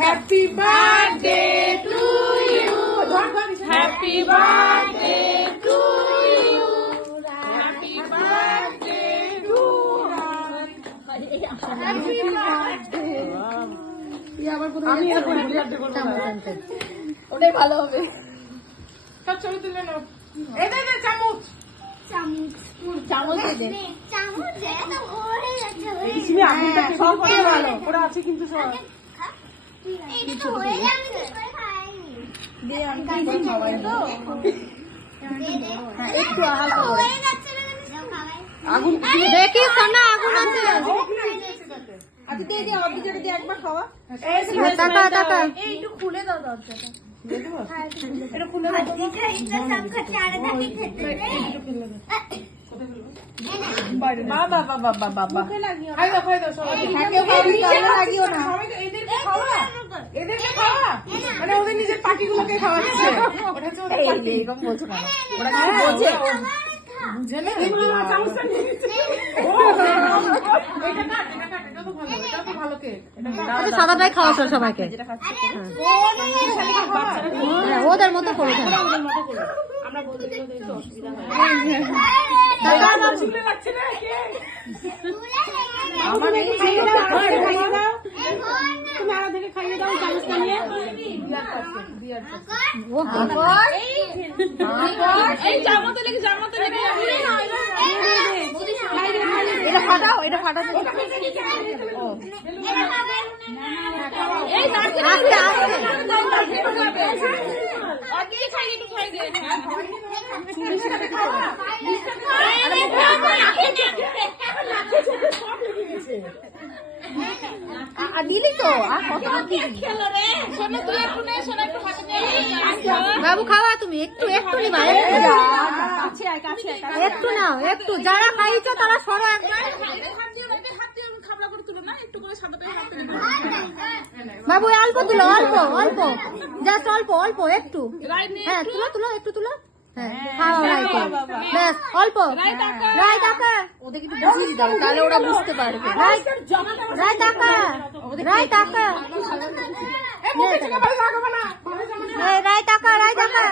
Happy birthday to you. Happy birthday to you. Happy birthday to Happy birthday. আমি এরকম ওটাই ভালো হবে। সব ছবি তুলে নাও। এই দে চামচ। চামচ দে। চামচ দে তো ওরে যাচ্ছে। এই আগুনটা সব থেকে ভালো। ওরা আছে কিন্তু সব। এই তো হয়ে আমি তো করে খাইনি। দে আমি খাইনি খাওয়াই তো। হ্যাঁ একটু হালকা হয়ে যাচ্ছে না খাওয়াই। আগুন দেখি সোনা আগুন আছে। আচ্ছা দে দে অর্ধেক দে একবার খাওয়া। এই টাটা টাটা এই একটু খুলে দাও দরজাটা। এটা খুলে দাও। এটা সব খাচ্ছে আর নাকি খেতে রে। একটু খুলে দাও। বাবা বাবা বাবা বাবা খাই দাও সবাই থাকে ভাবি কালে লাগিও না সবাই এদেরকে খাওয়া মানে ওদের নিজের পার্টিগুলোকে খাওয়াচ্ছে ওটা হচ্ছে ওদের পার্টি এরকম বলছো না ওরা কি বোঝে বুঝে না এগুলো চামচটা নিয়ে নিচ্ছে এটা কাট এটা তো ভালো এটা তো ভালো কেক এটা সাদাটাই খাওয়াছো সবাইকে যেটা খাচ্ছে ওদের মতো করে ওদের মতো করে আমরা বলতে গেলে একটু অসুবিধা হয় দাদা ঝুলে লাগছে না কে আমার এই খাইয়ে দাও তুমি আরো থেকে খাইয়ে দাও চামচটা নিয়ে বিয়ার ও গড এই জামাতে লেগে এটা ফাটাও এটা ফাটাতে ও এই নাচতে আস্তে আগে খাইয়ে একটু খাই দে দিলি তো বাবু খাওয়া তুমি একটু একটু নিবা একটু নাও একটু যারা খাইছো তারা সরো একবার বাবু অল্প তুলো অল্প অল্প জাস্ট অল্প অল্প একটু হ্যাঁ তুলো তুলো একটু তুলো ব্যাস অল্প রায় টাকা ওদের কিন্তু বুঝিয়ে দাও তাহলে ওরা বুঝতে পারবে রায় টাকা রায় টাকা রায় টাকা